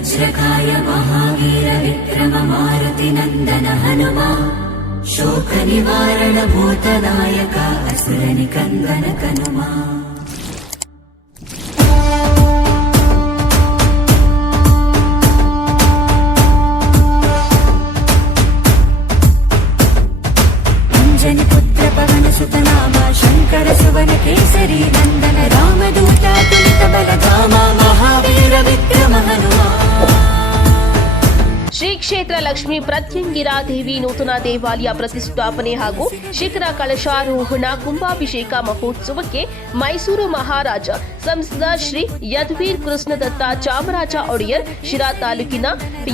वज्रकाय महावीर विक्रम मारुति नंदन हनुमा शोक निवारण भूतनायक असुर निकंदन कनुमा। अंजनी पुत्र पवन सुत नामा शंकर सुवन केसरी नंदन रामदूत तुलित बलधामा महावीर विक्रम हनुमा। ಶ್ರೀ ಕ್ಷೇತ್ರ ಲಕ್ಷ್ಮೀ ಪ್ರತ್ಯಂಗಿರಾ ದೇವಿ ನೂತನ ದೇವಾಲಯ ಪ್ರತಿಷ್ಠಾಪನೆ ಹಾಗೂ ಶಿಖರ ಕಳಶಾರೋಹಣ ಕುಂಭಾಭಿಷೇಕ ಮಹೋತ್ಸವಕ್ಕೆ ಮೈಸೂರು ಮಹಾರಾಜ ಸಂಸದ ಶ್ರೀ ಯದುವೀರ್ ಕೃಷ್ಣದತ್ತ ಚಾಮರಾಜ ಒಡೆಯರ್ ಶಿರಾ ತಾಲೂಕಿನ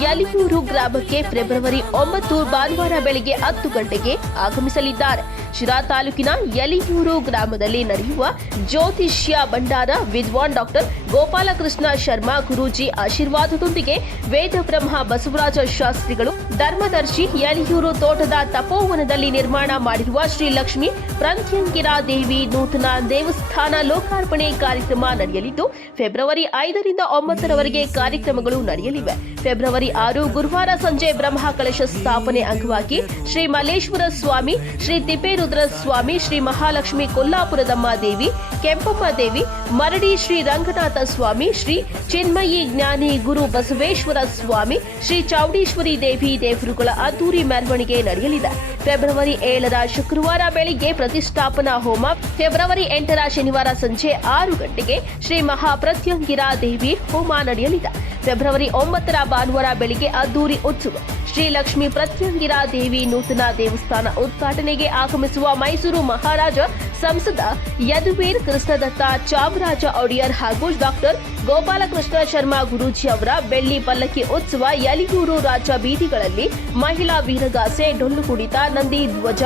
ಯಲಿಯೂರು ಗ್ರಾಮಕ್ಕೆ ಫೆಬ್ರವರಿ 9 ಭಾನುವಾರ ಬೆಳಗ್ಗೆ 10 ಗಂಟೆಗೆ ಆಗಮಿಸಲಿದ್ದಾರೆ. ಶಿರಾ ತಾಲೂಕಿನ ಯಲಿಯೂರು ಗ್ರಾಮದಲ್ಲಿ ನಡೆಯುವ ಜ್ಯೋತಿಷ್ಯ ಭಂಡಾರ ವಿದ್ವಾನ್ ಡಾಕ್ಟರ್ ಗೋಪಾಲಕೃಷ್ಣ ಶರ್ಮಾ ಗುರೂಜಿ ಆಶೀರ್ವಾದದೊಂದಿಗೆ ವೇದ ಬ್ರಹ್ಮ ಬಸವರಾಜ ಶಾಸ್ತ್ರಿಗಳು ಧರ್ಮದರ್ಶಿ ಯಲಿಯೂರು ತೋಟದ ತಪೋವನದಲ್ಲಿ ನಿರ್ಮಾಣ ಮಾಡಿರುವ ಶ್ರೀ ಲಕ್ಷ್ಮೀ ಪ್ರತ್ಯಂಗಿರಾ ದೇವಿ ನೂತನ ದೇವಸ್ಥಾನ ಲೋಕಾರ್ಪಣೆ ಕಾರ್ಯಕ್ರಮ ನಡೆಯಲಿದ್ದು ಫೆಬ್ರವರಿ 5ರಿಂದ 9ರವರೆಗೆ ಕಾರ್ಯಕ್ರಮಗಳು ನಡೆಯಲಿವೆ. ಫೆಬ್ರವರಿ 6 ಗುರುವಾರ ಸಂಜೆ ಬ್ರಹ್ಮ ಕಲಶ ಸ್ಥಾಪನೆ ಅಂಗವಾಗಿ ಶ್ರೀ ಮಲ್ಲೇಶ್ವರ ಸ್ವಾಮಿ, ಶ್ರೀ ತಿಪ್ಪೇರುದ್ರ ಸ್ವಾಮಿ, ಶ್ರೀ ಮಹಾಲಕ್ಷ್ಮಿ ಕೊಲ್ಲಾಪುರದಮ್ಮ ದೇವಿ, ಕೆಂಪಮ್ಮ ದೇವಿ, ಮರಡಿ ಶ್ರೀ ರಂಗನಾಥ ಸ್ವಾಮಿ, ಶ್ರೀ ಚಿನ್ಮಯಿ ಜ್ಞಾನಿ ಗುರು ಬಸವೇಶ್ವರ ಸ್ವಾಮಿ, ಶ್ರೀ ಚೌಡೇಶ್ವರಿ ದೇವಿ ದೇವರುಗಳ ಅದ್ದೂರಿ ಮೆರವಣಿಗೆ ನಡೆಯಲಿದೆ. ಫೆಬ್ರವರಿ 7ರ ಶುಕ್ರವಾರ ಬೆಳಿಗ್ಗೆ ಪ್ರತಿಷ್ಠಾಪನಾ ಹೋಮ, ಫೆಬ್ರವರಿ 8ರ ಶನಿವಾರ ಸಂಜೆ 6 ಗಂಟೆಗೆ ಶ್ರೀ ಮಹಾಪ್ರತ್ಯಂಗಿರಾ ದೇವಿ ಹೋಮ ನಡೆಯಲಿದೆ. ಫೆಬ್ರವರಿ 9ರ ಭಾನುವಾರ ಬೆಳಿಗ್ಗೆ ಅದ್ದೂರಿ ಉತ್ಸವ ಶ್ರೀ ಲಕ್ಷ್ಮೀ ಪ್ರತ್ಯಂಗಿರಾ ದೇವಿ ನೂತನ ದೇವಸ್ಥಾನ ಉದ್ಘಾಟನೆಗೆ ಆಗಮಿಸುವ ಮೈಸೂರು ಮಹಾರಾಜ ಸಂಸದ ಯದುವೀರ್ ಕೃಷ್ಣದತ್ತ ಚಾಮರಾಜ ಒಡೆಯರ್ ಹಾಗೂ ಡಾಕ್ಟರ್ ಗೋಪಾಲಕೃಷ್ಣ ಶರ್ಮಾ ಗುರೂಜಿ ಅವರ ಬೆಳ್ಳಿ ಪಲ್ಲಕ್ಕಿ ಉತ್ಸವ ಯಲಿಯೂರು ರಾಜ್ಯ ಬೀದಿಗಳಲ್ಲಿ ಮಹಿಳಾ ವೀರಗಾಸೆ, ಡೊಳ್ಳು ಕುಣಿತ, ನಂದಿ ಧ್ವಜ,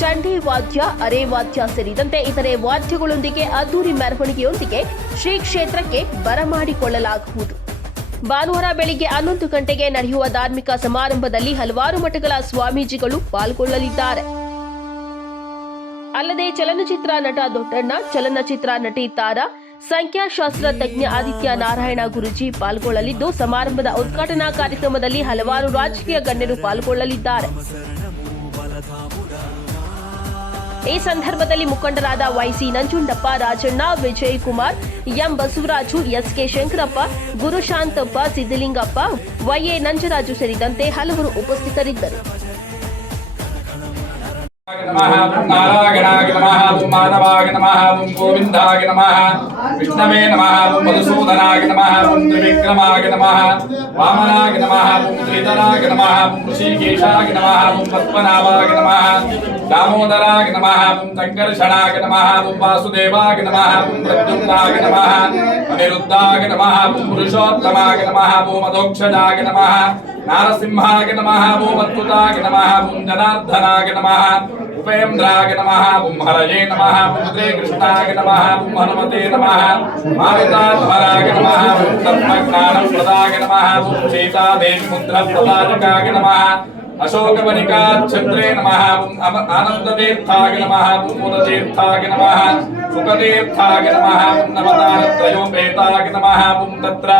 ಚಂಡೆ ವಾದ್ಯ, ಅರೆ ವಾದ್ಯ ಸೇರಿದಂತೆ ಇತರೆ ವಾದ್ಯಗಳೊಂದಿಗೆ ಅದ್ದೂರಿ ಮೆರವಣಿಗೆಯೊಂದಿಗೆ ಶ್ರೀ ಕ್ಷೇತ್ರಕ್ಕೆ ಬರಮಾಡಿಕೊಳ್ಳಲಾಗುವುದು. ಭಾನುವಾರ ಬೆಳಿಗ್ಗೆ 11 ಗಂಟೆಗೆ ನಡೆಯುವ ಧಾರ್ಮಿಕ ಸಮಾರಂಭದಲ್ಲಿ ಹಲವಾರು ಮಠಗಳ ಸ್ವಾಮೀಜಿಗಳು ಪಾಲ್ಗೊಳ್ಳಲಿದ್ದಾರೆ. ಅಲ್ಲದೆ ಚಲನಚಿತ್ರ ನಟ ದೊಡ್ಡಣ್ಣ, ಚಲನಚಿತ್ರ ನಟಿ ತಾರಾ, ಸಂಖ್ಯಾಶಾಸ್ತ್ರ ತಜ್ಞ ಆದಿತ್ಯ ನಾರಾಯಣ ಗುರೂಜಿ ಪಾಲ್ಗೊಳ್ಳಲಿದ್ದು ಸಮಾರಂಭದ ಉದ್ಘಾಟನಾ ಕಾರ್ಯಕ್ರಮದಲ್ಲಿ ಹಲವಾರು ರಾಜಕೀಯ ಗಣ್ಯರು ಪಾಲ್ಗೊಳ್ಳಲಿದ್ದಾರೆ. ಈ ಸಂದರ್ಭದಲ್ಲಿ ಮುಖಂಡರಾದ Y C Nanjundappa, Rajanna, Vijay Kumar, M Basavaraju, S K Shankarappa, Gurushanthappa, Siddalingappa, Y A Nanjaraju ಸೇರಿದಂತೆ ಹಲವರು ಉಪಸ್ಥಿತರಿದ್ದರು. ನಾರಾಯಣಾಯ ನಮಃ, ಮಾಧವಾಯ ನಮಃ, ಗೋವಿಂದಾಯ ನಮಃ, ವಿಷ್ಣವೇ ನಮಃ, ಮಧುಸೂದನಾಯ ನಮಃ, ತ್ರಿವಿಕ್ರಮಾಯ ನಮಃ, ವಾಮನಾಯ ನಮಃ, ಶ್ರೀಧರಾಯ ನಮಃ, ಋಷಿಕೇಶಾಯ ನಮಃ, ಪದ್ಮನಾಭಾಯ ನಮಃ, दामोदराय नमः, संकर्षणाय नमः, वासुदेवाय नमः, प्रद्युम्नाय नमः, अनिरुद्धाय नमः, पुरुषोत्तमाय नमः, मधोक्षजाय नमः, नारसिंहाय नमः, अच्युताय नमः, जनार्दनाय नमः, उपेन्द्राय नमः, हरये नमः, श्रीकृष्णाय नमः, हनुमते नमः, मावितात्मराय नमः, तत्त्वज्ञानप्रदाय नमः, सीतादेवी मुद्रप्रदायकाय नमः, अशोकवनिका छत्रे नमः, आनंदतीर्थाय नमः, मुदतीर्थाय नमः, सुखतीर्थाय नमः, नवतारत्रयोपेताय नमः, तत्र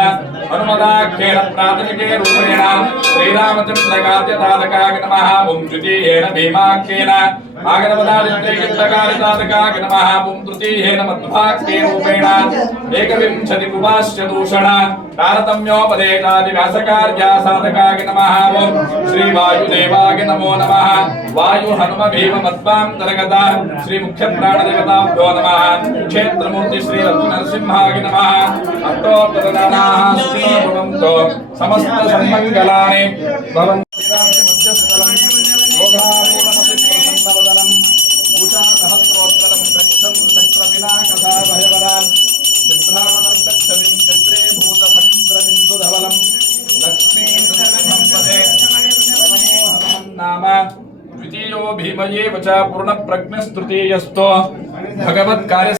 हनुमदाख्येन प्राथमिके रूपेण श्रीरामचन्द्रकार्यदातकाय नमः, द्वितीयेन भीमाख्येन आगतवदादित्यकार्यदातकाय नमः, तृतीयेन मध्वाख्ये रूपेण एकविंशतिपुवास्य दूषण तारतम्योपदेशादिव्यासकार्यासाधकाय नमः, श्रीवायुदेवाय नमो नमः, वायु हनुम भीम मध्वान्तर्गत श्री मुख्य प्राणदेवताभ्यो नमः, क्षेत्रमूर्ति श्री नरसिंहाय नमः, अष्टोत्तरनानाः भवन्तु, समस्त सम्मङ्गलानि भवन्तु। द्वितीयो भीमये वच पूर्ण प्रज्ञस्तृतीयस्तो भगवत् कार्य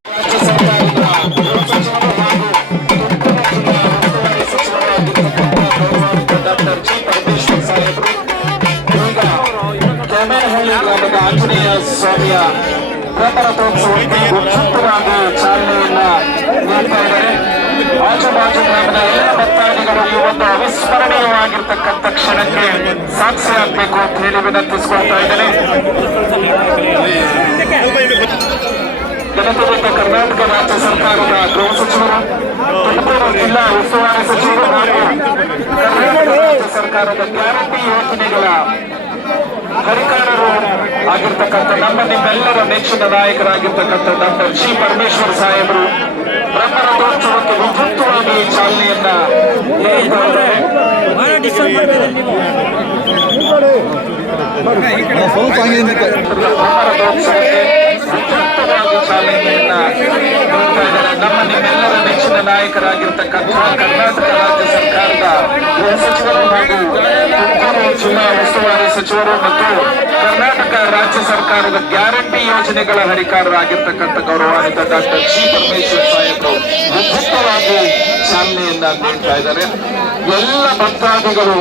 ಆಂಜನೇಯ ಸ್ವಾಮಿಯ ವ್ಯಾಪಾರೋತ್ಸವಕ್ಕೆ ಉತ್ಸುಕವಾಗಿ ಚಾಲನೆಯನ್ನ ನೀಡ್ತಾ ಇದ್ದಾರೆ. ಆಜುಬಾಜು ಗ್ರಾಮದ ಎಲ್ಲ ಭಕ್ತಾದಿಗಳು ಈ ಒಂದು ಅವಿಸ್ಮರಣೀಯವಾಗಿರ್ತಕ್ಕಂಥ ಕ್ಷಣಕ್ಕೆ ಸಾಕ್ಷಿ ಆಗ್ಬೇಕು ಅಂತ ಹೇಳಿ ವಿನಂತಿಸಿಕೊಳ್ತಾ ಇದ್ದೇನೆ. ಜನಪ್ರತಿನಿಧಿ ಕರ್ನಾಟಕ ರಾಜ್ಯ ಸರ್ಕಾರದ ಗೃಹ ಸಚಿವರು, ತುಮಕೂರು ಜಿಲ್ಲಾ ಉಸ್ತುವಾರಿ ಸಚಿವರು ಹಾಗೂ ಕರ್ನಾಟಕ ರಾಜ್ಯ ಸರ್ಕಾರದ ಗ್ಯಾರಂಟಿ ಯೋಜನೆಗಳ ಹರಿಕಾರರು ಆಗಿರ್ತಕ್ಕಂಥ ನಮ್ಮ ನಿಮ್ಮೆಲ್ಲರ ನೆಚ್ಚಿನ ನಾಯಕರಾಗಿರ್ತಕ್ಕಂಥ ಡಾಕ್ಟರ್ ಜಿ ಪರಮೇಶ್ವರ್ ಸಾಹೇಬರು ಬ್ರಹ್ಮರಥೋತ್ಸವಕ್ಕೆ ವಿದ್ಯುಕ್ತವಾಗಿ ಚಾಲನೆಯನ್ನ ನೀಡಿದ್ದಾರೆ. ಚಾಲನೆಯನ್ನ ನೀಡ್ತಾ ಇದ್ದಾರೆ. ನಮ್ಮ ನಿಮ್ಮೆಲ್ಲರ ನೆಚ್ಚಿನ ನಾಯಕರಾಗಿರ್ತಕ್ಕಂಥ ಕರ್ನಾಟಕ ರಾಜ್ಯ ಸರ್ಕಾರದ ಗೃಹ ಸಚಿವರು ಹಾಗೂ ತುಮಕೂರು ಜಿಲ್ಲಾ ಉಸ್ತುವಾರಿ ಸಚಿವರು ಮತ್ತು ಕರ್ನಾಟಕ ರಾಜ್ಯ ಸರ್ಕಾರದ ಗ್ಯಾರಂಟಿ ಯೋಜನೆಗಳ ಹರಿಕಾರರಾಗಿರ್ತಕ್ಕಂಥ ಗೌರವಾನ್ವಿತ ಡಾಕ್ಟರ್ ಜಿ ಪರಮೇಶ್ವರ್ ಸಾಹೇಬರು ಅದ್ಭುತವಾಗಿ ಚಾಲನೆಯನ್ನ ನೀಡ್ತಾ ಇದ್ದಾರೆ. ಎಲ್ಲ ಭಕ್ತಾದಿಗಳು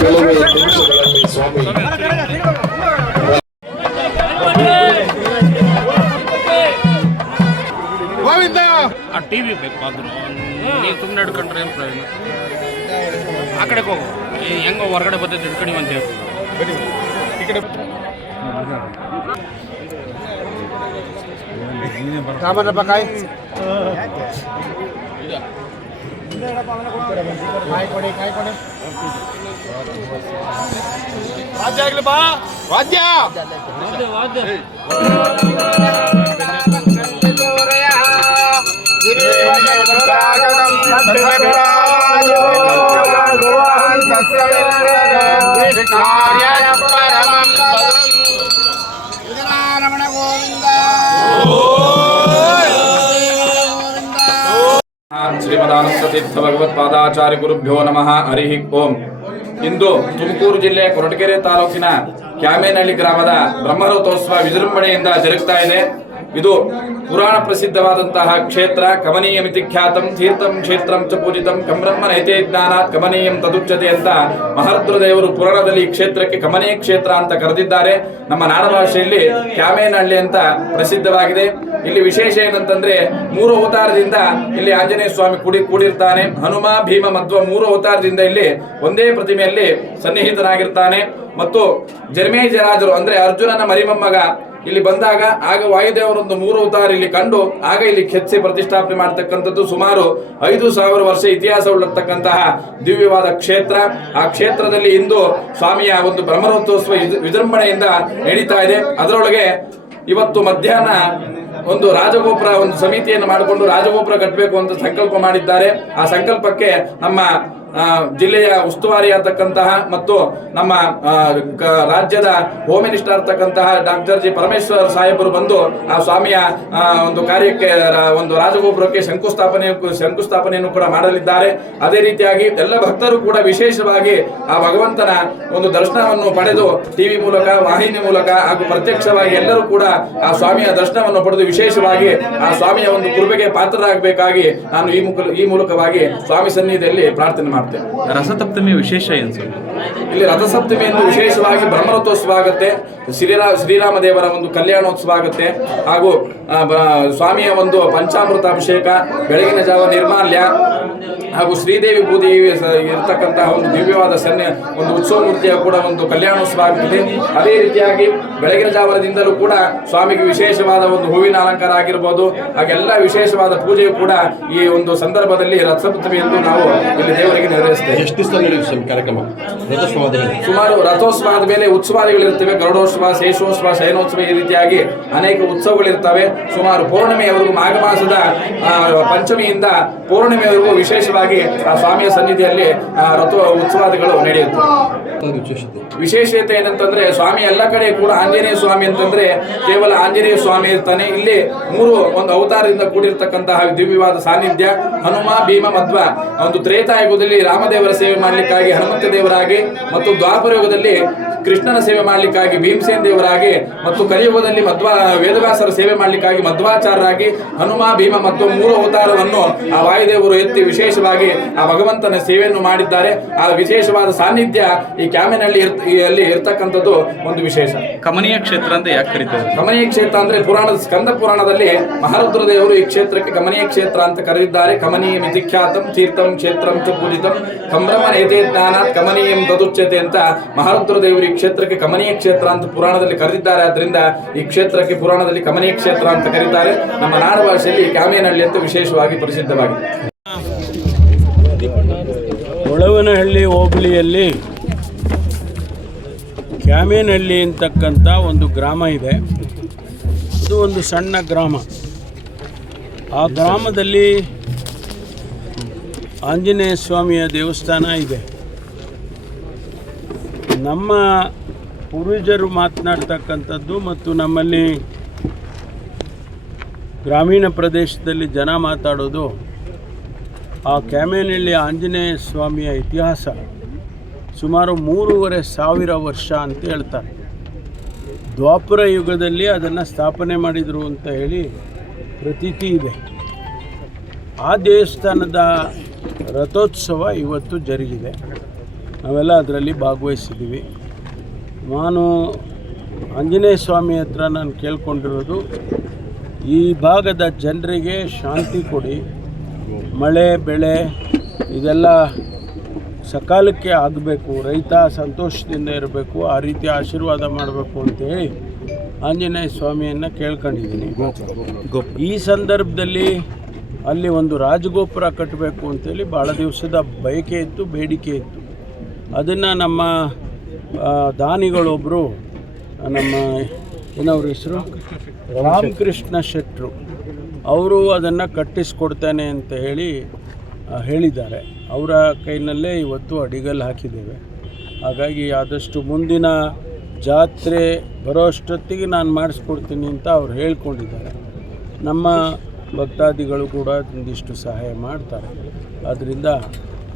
ಕೆಲವೇ ನಿಮಿಷಗಳಲ್ಲಿ ಸ್ವಾಮಿ ಆ ಟಿವಿ ಬೇಕು ಆದ್ರೂ ನೀವು ಸುಮ್ಮನೆ ಹಿಡ್ಕೊಂಡ್ರೆ ಏನು ಪ್ರಯೋಜನ. ಆ ಕಡೆಗೆ ಹೋಗು, ಹೆಂಗೋ ಹೊರಗಡೆ ಬರ್ತೈತೆ ಹಿಡ್ಕೊಂಡು ಅಂತ ಹೇಳಿ. ವಾದ್ಯ ಆಗ್ಲಿ ಬಾ, ವಾದ್ಯ ಶ್ರೀಮದಾನಂದತೀರ್ಥ ಭಗವತ್ಪಾದಾಚಾರ್ಯ ಗುರುಭ್ಯೋ ನಮಃ. ಹರಿ ಓಂ. ಇಂದು ತುಮಕೂರು ಜಿಲ್ಲೆ ಕೊರಟಗೆರೆ ತಾಲೂಕಿನ ಕ್ಯಾಮೇನಹಳ್ಳಿ ಗ್ರಾಮದ ಬ್ರಹ್ಮರಥೋತ್ಸವ ವಿಜೃಂಭಣೆಯಿಂದ ಜರುಗ್ತಾ ಇದೆ. ಇದು ಪುರಾಣ ಪ್ರಸಿದ್ಧವಾದಂತಹ ಕ್ಷೇತ್ರ. ಕಮನೀಯ ಮಿತಿ ಖ್ಯಾತಂ ತೀರ್ಥಂ ಕ್ಷೇತ್ರಂ ಚ ಪೂಜಿತಂ ಕಮ್ರಹ್ಮ ನೈತೇ ಜ್ಞಾನಾತ್ ಕಮನೀಯಂ ತದುಚ್ಯತೆ ಅಂತ ಮಹರುದ್ರದೇವರು ಪುರಾಣದಲ್ಲಿ ಈ ಕ್ಷೇತ್ರಕ್ಕೆ ಕಮನೀಯ ಕ್ಷೇತ್ರ ಅಂತ ಕರೆದಿದ್ದಾರೆ. ನಮ್ಮ ನಾಡ ಭಾಷೆಯಲ್ಲಿ ಕ್ಯಾಮೇನಹಳ್ಳಿ ಅಂತ ಪ್ರಸಿದ್ಧವಾಗಿದೆ. ಇಲ್ಲಿ ವಿಶೇಷ ಏನಂತಂದ್ರೆ 3 ಅವತಾರದಿಂದ ಇಲ್ಲಿ ಆಂಜನೇಯ ಸ್ವಾಮಿ ಕೂಡಿರ್ತಾನೆ. ಹನುಮ, ಭೀಮ, ಮಧ್ವ 3 ಅವತಾರದಿಂದ ಇಲ್ಲಿ ಒಂದೇ ಪ್ರತಿಮೆಯಲ್ಲಿ ಸನ್ನಿಹಿತನಾಗಿರ್ತಾನೆ. ಮತ್ತು ಜನ್ಮೇಜಯರಾಜರು ಅಂದ್ರೆ ಅರ್ಜುನನ ಮರಿಮೊಮ್ಮಗ ಇಲ್ಲಿ ಬಂದಾಗ ಆಗ ವಾಯುದೇವರೊಂದು 3 ಅವತಾರ ಇಲ್ಲಿ ಕಂಡು ಆಗ ಇಲ್ಲಿ ಕೆತ್ತಿಸಿ ಪ್ರತಿಷ್ಠಾಪನೆ ಮಾಡತಕ್ಕಂಥದ್ದು. ಸುಮಾರು 5,000 ವರ್ಷ ಇತಿಹಾಸವುಳ್ಳತಕ್ಕಂತಹ ದಿವ್ಯವಾದ ಕ್ಷೇತ್ರ. ಆ ಕ್ಷೇತ್ರದಲ್ಲಿ ಇಂದು ಸ್ವಾಮಿಯ ಒಂದು ಬ್ರಹ್ಮರಥೋತ್ಸವ ವಿಜೃಂಭಣೆಯಿಂದ ನಡೀತಾ ಇದೆ. ಅದರೊಳಗೆ ಇವತ್ತು ಮಧ್ಯಾಹ್ನ ಒಂದು ರಾಜಗೋಪುರ ಒಂದು ಸಮಿತಿಯನ್ನು ಮಾಡಿಕೊಂಡು ರಾಜಗೋಪುರ ಕಟ್ಟಬೇಕು ಅಂತ ಸಂಕಲ್ಪ ಮಾಡಿದ್ದಾರೆ. ಆ ಸಂಕಲ್ಪಕ್ಕೆ ನಮ್ಮ ಜಿಲ್ಲೆಯ ಉಸ್ತುವಾರಿ ಆಗ್ತಕ್ಕಂತಹ ಮತ್ತು ನಮ್ಮ ರಾಜ್ಯದ ಹೋಮ್ ಮಿನಿಸ್ಟರ್ ಆಗ್ತಕ್ಕಂತಹ ಡಾಕ್ಟರ್ ಜಿ ಪರಮೇಶ್ವರ್ ಸಾಹೇಬರು ಬಂದು ಆ ಸ್ವಾಮಿಯ ಒಂದು ಕಾರ್ಯಕ್ಕೆ ಒಂದು ರಾಜಗೋಪುರಕ್ಕೆ ಶಂಕುಸ್ಥಾಪನೆಯನ್ನು ಕೂಡ ಮಾಡಲಿದ್ದಾರೆ. ಅದೇ ರೀತಿಯಾಗಿ ಎಲ್ಲ ಭಕ್ತರು ಕೂಡ ವಿಶೇಷವಾಗಿ ಆ ಭಗವಂತನ ಒಂದು ದರ್ಶನವನ್ನು ಪಡೆದು ಟಿವಿ ಮೂಲಕ, ವಾಹಿನಿ ಮೂಲಕ ಹಾಗೂ ಪ್ರತ್ಯಕ್ಷವಾಗಿ ಎಲ್ಲರೂ ಕೂಡ ಆ ಸ್ವಾಮಿಯ ದರ್ಶನವನ್ನು ಪಡೆದು ವಿಶೇಷವಾಗಿ ಆ ಸ್ವಾಮಿಯ ಒಂದು ಕೃಪೆಗೆ ಪಾತ್ರರಾಗಬೇಕಾಗಿ ನಾನು ಈ ಮೂಲಕವಾಗಿ ಸ್ವಾಮಿ ಸನ್ನಿಧಿಯಲ್ಲಿ ಪ್ರಾರ್ಥನೆ ಮಾಡ್ತೇನೆ. ರಸಸಪ್ತಮಿ ವಿಶೇಷ ಏನು ಸರ್? ಇಲ್ಲಿ ರಥಸಪ್ತಮಿ ಎಂದು ವಿಶೇಷವಾಗಿ ಬ್ರಹ್ಮರಥೋತ್ಸವ ಆಗುತ್ತೆ. ಶ್ರೀರಾಮ ದೇವರ ಒಂದು ಕಲ್ಯಾಣೋತ್ಸವ ಆಗುತ್ತೆ. ಹಾಗೂ ಸ್ವಾಮಿಯ ಒಂದು ಪಂಚಾಮೃತ ಅಭಿಷೇಕ, ಬೆಳಗಿನ ಜಾವ ನಿರ್ಮಾಲ್ಯ, ಹಾಗೂ ಶ್ರೀದೇವಿ ಭೂದೇವಿ ಇರತಕ್ಕಂತಹ ಒಂದು ದಿವ್ಯವಾದ ಒಂದು ಉತ್ಸವ ಮೂರ್ತಿಯ ಕೂಡ ಒಂದು ಕಲ್ಯಾಣೋತ್ಸವ ಆಗುತ್ತದೆ. ಅದೇ ರೀತಿಯಾಗಿ ಬೆಳಗಿನ ಜಾವನದಿಂದಲೂ ಕೂಡ ಸ್ವಾಮಿಗೆ ವಿಶೇಷವಾದ ಒಂದು ಹೂವಿನ ಅಲಂಕಾರ ಆಗಿರಬಹುದು, ಹಾಗೆಲ್ಲ ವಿಶೇಷವಾದ ಪೂಜೆಯು ಕೂಡ ಈ ಒಂದು ಸಂದರ್ಭದಲ್ಲಿ ರಥಸಪ್ತಮಿ ಎಂದು ನಾವು ಇಲ್ಲಿ ದೇವರಿಗೆ ನೆರವೇರಿಸ್ತೇವೆ. ಎಷ್ಟು ದಿವಸ ನಡೆಯುತ್ತೆ ಕಾರ್ಯಕ್ರಮ? ಸುಮಾರು ರಥೋತ್ಸವದ ಮೇಲೆ ಉತ್ಸವಾದಿಗಳಿರ್ತವೆ. ಗರುಡೋತ್ಸವ, ಶೇಷೋತ್ಸವ, ಶಯನೋತ್ಸವ, ಈ ರೀತಿಯಾಗಿ ಅನೇಕ ಉತ್ಸವಗಳಿರ್ತವೆ. ಸುಮಾರು ಪೌರ್ಣಿಮೆಯವರೆಗೂ, ಮಾಘ ಮಾಸದ ಪಂಚಮಿಯಿಂದ ಪೌರ್ಣಿಮೆಯವರೆಗೂ ವಿಶೇಷವಾಗಿ ಆ ಸ್ವಾಮಿಯ ಸನ್ನಿಧಿಯಲ್ಲಿ ರಥ ಉತ್ಸವಾದಿಗಳು ನಡೆಯುತ್ತವೆ. ವಿಶೇಷತೆ ಏನಂತಂದ್ರೆ ಸ್ವಾಮಿ ಎಲ್ಲ ಕಡೆ ಕೂಡ ಆಂಜನೇಯ ಸ್ವಾಮಿ ಅಂತಂದ್ರೆ ಕೇವಲ ಆಂಜನೇಯ ಸ್ವಾಮಿ ಇರ್ತಾನೆ. ಇಲ್ಲಿ 3 ಒಂದು ಅವತಾರದಿಂದ ಕೂಡಿರ್ತಕ್ಕಂತಹ ದಿವ್ಯವಾದ ಸಾನ್ನಿಧ್ಯ. ಹನುಮ, ಭೀಮ, ಮಧ್ವ. ಒಂದು ತ್ರೇತಾಯುಗದಲ್ಲಿ ರಾಮದೇವರ ಸೇವೆ ಮಾಡ್ಲಿಕ್ಕಾಗಿ ಹನುಮಂತ ದೇವರಾಗಿ, ಮತ್ತು ದ್ವಾಪರ ಯುಗದಲ್ಲಿ ಕೃಷ್ಣನ ಸೇವೆ ಮಾಡ್ಲಿಕ್ಕಾಗಿ ಭೀಮಸೇನ ದೇವರಾಗಿ, ಮತ್ತು ಕಲಿಯುಗದಲ್ಲಿ ವೇದವ್ಯಾಸರ ಸೇವೆ ಮಾಡ್ಲಿಕ್ಕಾಗಿ ಮಧ್ವಾಚಾರ್ಯರಾಗಿ ಹನುಮ, ಭೀಮ ಮತ್ತು 3 ಅವತಾರವನ್ನು ಆ ವಾಯುದೇವರು ಎತ್ತಿ ವಿಶೇಷವಾಗಿ ಆ ಭಗವಂತನ ಸೇವೆಯನ್ನು ಮಾಡಿದ್ದಾರೆ. ಆ ವಿಶೇಷವಾದ ಸಾನ್ನಿಧ್ಯ ಈ ಕ್ಯಾಮೆನಹಳ್ಳಿಯಲ್ಲಿ ಇರ್ತಕ್ಕಂಥದ್ದು ಒಂದು ವಿಶೇಷ. ಕಮನೀಯ ಕ್ಷೇತ್ರ ಅಂತ ಯಾಕೆ ಕರೀತಾರೆ? ಕಮನೀಯ ಕ್ಷೇತ್ರ ಅಂದ್ರೆ ಸ್ಕಂದ ಪುರಾಣದಲ್ಲಿ ಮಹಾರುದ್ರ ದೇವರು ಈ ಕ್ಷೇತ್ರಕ್ಕೆ ಕಮನೀಯ ಕ್ಷೇತ್ರ ಅಂತ ಕರೆದಿದ್ದಾರೆ. ಕಮನೀಯ ಮಿತಿಖ್ಯಾತಂ ತೀರ್ಥಂ ಕ್ಷೇತ್ರಂ ಚ ಪೂಜಿತಂ ಕಂಬ್ರಮ ನೇತೆ ಜ್ಞಾನಾತ್ ಕಮನೀಯಂ ತದುಚ್ಯತೆ ಅಂತ ಮಹಾರುದ್ರ ದೇವರು ಈ ಕ್ಷೇತ್ರಕ್ಕೆ ಕಮನೀಯ ಕ್ಷೇತ್ರ ಅಂತ ಪುರಾಣದಲ್ಲಿ ಕರೆದಿದ್ದಾರೆ. ಆದ್ರಿಂದ ಈ ಕ್ಷೇತ್ರಕ್ಕೆ ಪುರಾಣದಲ್ಲಿ ಕಮನೀಯ ಕ್ಷೇತ್ರ ಅಂತ ಕರೀತಾರೆ. ನಮ್ಮ ನಾಡ ಭಾಷೆಯಲ್ಲಿ ಕ್ಯಾಮೇನಹಳ್ಳಿ ಅಂತ ವಿಶೇಷವಾಗಿ ಪ್ರಸಿದ್ಧವಾಗಿದೆ. ಹೊಳವನಹಳ್ಳಿ ಹೋಬಳಿಯಲ್ಲಿ ಕ್ಯಾಮೇನಹಳ್ಳಿ ಅಂತಕ್ಕಂಥ ಒಂದು ಗ್ರಾಮ ಇದೆ. ಇದು ಒಂದು ಸಣ್ಣ ಗ್ರಾಮ. ಆ ಗ್ರಾಮದಲ್ಲಿ ಆಂಜನೇಯ ಸ್ವಾಮಿಯ ದೇವಸ್ಥಾನ ಇದೆ. ನಮ್ಮ ಪೂರ್ವಜರು ಮಾತನಾಡ್ತಕ್ಕಂಥದ್ದು ಮತ್ತು ನಮ್ಮಲ್ಲಿ ಗ್ರಾಮೀಣ ಪ್ರದೇಶದಲ್ಲಿ ಜನ ಮಾತಾಡೋದು ಆ ಕ್ಯಾಮೇನಹಳ್ಳಿ ಆಂಜನೇಯ ಸ್ವಾಮಿಯ ಇತಿಹಾಸ ಸುಮಾರು 3,500 ವರ್ಷ ಅಂತ ಹೇಳ್ತಾರೆ. ದ್ವಾಪರ ಯುಗದಲ್ಲಿ ಅದನ್ನು ಸ್ಥಾಪನೆ ಮಾಡಿದರು ಅಂತ ಹೇಳಿ ಪ್ರತೀತಿ ಇದೆ. ಆ ದೇವಸ್ಥಾನದ ರಥೋತ್ಸವ ಇವತ್ತು ಜರುಗಿದೆ. ನಾವೆಲ್ಲ ಅದರಲ್ಲಿ ಭಾಗವಹಿಸಿದ್ದೀವಿ. ನಾನು ಆಂಜನೇಯ ಸ್ವಾಮಿ ಹತ್ರ ನಾನು ಕೇಳ್ಕೊಂಡಿರೋದು, ಈ ಭಾಗದ ಜನರಿಗೆ ಶಾಂತಿ ಕೊಡಿ, ಮಳೆ ಬೆಳೆ ಇದೆಲ್ಲ ಸಕಾಲಕ್ಕೆ ಆಗಬೇಕು, ರೈತ ಸಂತೋಷದಿಂದ ಇರಬೇಕು, ಆ ರೀತಿ ಆಶೀರ್ವಾದ ಮಾಡಬೇಕು ಅಂತೇಳಿ ಆಂಜನೇಯ ಸ್ವಾಮಿಯನ್ನು ಕೇಳ್ಕೊಂಡಿದ್ದೀನಿ. ಈ ಸಂದರ್ಭದಲ್ಲಿ ಅಲ್ಲಿ ಒಂದು ರಾಜಗೋಪುರ ಕಟ್ಟಬೇಕು ಅಂತೇಳಿ ಭಾಳ ದಿವಸದ ಬಯಕೆ ಇತ್ತು, ಬೇಡಿಕೆ ಇತ್ತು. ಅದನ್ನು ನಮ್ಮ ದಾನಿಗಳೊಬ್ಬರು, ನಮ್ಮ ಏನವ್ರ ಹೆಸರು, ರಾಮಕೃಷ್ಣ ಶೆಟ್ಟರು, ಅವರು ಅದನ್ನು ಕಟ್ಟಿಸ್ಕೊಡ್ತಾನೆ ಅಂತ ಹೇಳಿದ್ದಾರೆ. ಅವರ ಕೈನಲ್ಲೇ ಇವತ್ತು ಅಡಿಗಲ್ಲು ಹಾಕಿದ್ದೇವೆ. ಹಾಗಾಗಿ ಆದಷ್ಟು ಮುಂದಿನ ಜಾತ್ರೆ ಬರೋ ಅಷ್ಟೊತ್ತಿಗೆ ನಾನು ಮಾಡಿಸ್ಕೊಡ್ತೀನಿ ಅಂತ ಅವ್ರು ಹೇಳ್ಕೊಂಡಿದ್ದಾರೆ. ನಮ್ಮ ಭಕ್ತಾದಿಗಳು ಕೂಡ ಒಂದಿಷ್ಟು ಸಹಾಯ ಮಾಡ್ತಾರೆ. ಆದ್ದರಿಂದ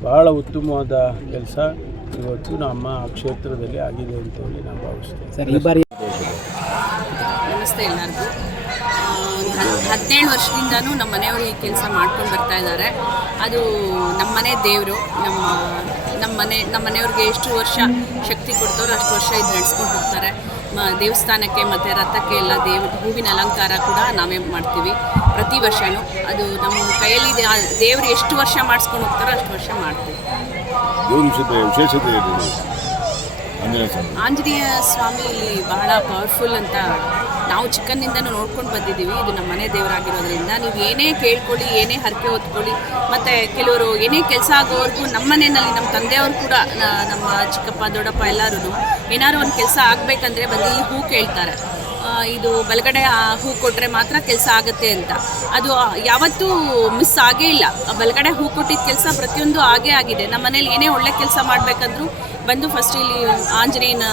ಭಾಳ ಉತ್ತಮವಾದ ಕೆಲಸ ಇವತ್ತು ನಮ್ಮ ಕ್ಷೇತ್ರದಲ್ಲಿ ಆಗಿದೆ ಅಂತೇಳಿ ನಾನು ಭಾವಿಸ್ತೇನೆ. ನಮಸ್ತೆ ಎಲ್ಲರಿಗೂ. 17 ವರ್ಷದಿಂದನೂ ನಮ್ಮ ಮನೆಯವರು ಈ ಕೆಲಸ ಮಾಡ್ಕೊಂಡು ಬರ್ತಾ ಇದ್ದಾರೆ. ಅದು ನಮ್ಮ ಮನೆ ದೇವರು. ನಮ್ಮ ಮನೆಯವ್ರಿಗೆ ಎಷ್ಟು ವರ್ಷ ಶಕ್ತಿ ಕೊಡ್ತಾರೋ ಅಷ್ಟು ವರ್ಷ ಇದು ನಡೆಸ್ಕೊಂಡು ಹೋಗ್ತಾರೆ. ದೇವಸ್ಥಾನಕ್ಕೆ ಮತ್ತು ರಥಕ್ಕೆ ಎಲ್ಲ ಹೂವಿನ ಅಲಂಕಾರ ಕೂಡ ನಾವೇ ಮಾಡ್ತೀವಿ ಪ್ರತಿ ವರ್ಷವೂ. ಅದು ನಮ್ಮ ಕೈಯಲ್ಲಿ ದೇವರು ಎಷ್ಟು ವರ್ಷ ಮಾಡಿಸ್ಕೊಂಡು ಹೋಗ್ತಾರೋ ಅಷ್ಟು ವರ್ಷ ಮಾಡ್ತೀವಿ. ಆಂಜನೇಯ ಸ್ವಾಮಿ ಬಹಳ ಪವರ್ಫುಲ್ ಅಂತ ನಾವು ಚಿಕ್ಕಂದಿಂದನೂ ನೋಡ್ಕೊಂಡು ಬಂದಿದ್ದೀವಿ. ಇದು ನಮ್ಮ ಮನೆ ದೇವರಾಗಿರೋದ್ರಿಂದ ನೀವು ಏನೇ ಕೇಳ್ಕೊಳ್ಳಿ, ಏನೇ ಹರಕೆ ಹೊತ್ಕೊಳ್ಳಿ, ಮತ್ತು ಕೆಲವರು ಏನೇ ಕೆಲಸ ಆಗೋವರೆಗೂ ನಮ್ಮ ಮನೆಯಲ್ಲಿ ನಮ್ಮ ತಂದೆಯವರು ಕೂಡ, ನಮ್ಮ ಚಿಕ್ಕಪ್ಪ ದೊಡ್ಡಪ್ಪ ಎಲ್ಲರೂ ಏನಾದ್ರು ಒಂದು ಕೆಲಸ ಆಗಬೇಕಂದ್ರೆ ಬಂದು ಇಲ್ಲಿ ಹೂ ಕೇಳ್ತಾರೆ. ಇದು ಬಲಗಡೆ ಹೂ ಕೊಟ್ಟರೆ ಮಾತ್ರ ಕೆಲಸ ಆಗುತ್ತೆ ಅಂತ. ಅದು ಯಾವತ್ತೂ ಮಿಸ್ ಆಗೇ ಇಲ್ಲ. ಬಲಗಡೆ ಹೂ ಕೊಟ್ಟಿದ್ದ ಕೆಲಸ ಪ್ರತಿಯೊಂದು ಆಗೇ ಆಗಿದೆ. ನಮ್ಮ ಮನೇಲಿ ಏನೇ ಒಳ್ಳೆ ಕೆಲಸ ಮಾಡಬೇಕಂದ್ರೂ ಬಂದು ಫಸ್ಟ್ ಇಲ್ಲಿ ಆಂಜನೇಯನ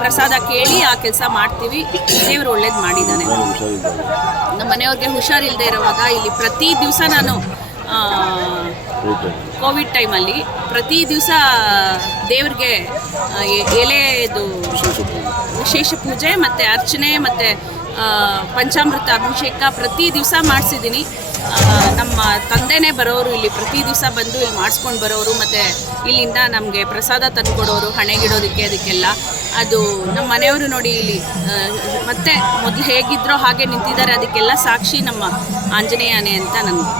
ಪ್ರಸಾದ ಕೇಳಿ ಆ ಕೆಲಸ ಮಾಡ್ತೀವಿ. ದೇವರು ಒಳ್ಳೇದು ಮಾಡಿದ್ದಾನೆ. ನಮ್ಮ ಮನೆಯವ್ರಿಗೆ ಹುಷಾರಿಲ್ಲದೆ ಇರುವಾಗ ಇಲ್ಲಿ ಪ್ರತಿ ದಿವಸ ನಾನು ಕೋವಿಡ್ ಟೈಮಲ್ಲಿ ಪ್ರತಿ ದಿವಸ ದೇವ್ರಿಗೆ ಎಲೆದು ವಿಶೇಷ ಪೂಜೆ ಮತ್ತು ಅರ್ಚನೆ ಮತ್ತು ಪಂಚಾಮೃತ ಅಭಿಷೇಕ ಪ್ರತಿ ದಿವಸ ಮಾಡಿಸಿದ್ದೀನಿ. ನಮ್ಮ ತಂದೆನೇ ಬರೋರು ಇಲ್ಲಿ ಪ್ರತಿ ದಿವಸ ಬಂದು ಇಲ್ಲಿ ಮಾಡಿಸ್ಕೊಂಡು ಬರೋರು. ಮತ್ತು ಇಲ್ಲಿಂದ ನಮಗೆ ಪ್ರಸಾದ ತಂದುಕೊಡೋರು ಹಣೆಗಿಡೋದಕ್ಕೆ, ಅದಕ್ಕೆಲ್ಲ. ಅದು ನಮ್ಮ ಮನೆಯವರು ನೋಡಿ ಇಲ್ಲಿ ಮತ್ತೆ ಮೊದಲು ಹೇಗಿದ್ರೋ ಹಾಗೆ ನಿಂತಿದ್ದಾರೆ. ಅದಕ್ಕೆಲ್ಲ ಸಾಕ್ಷಿ ನಮ್ಮ ಆಂಜನೇಯನೇ ಅಂತ ನನಗೆ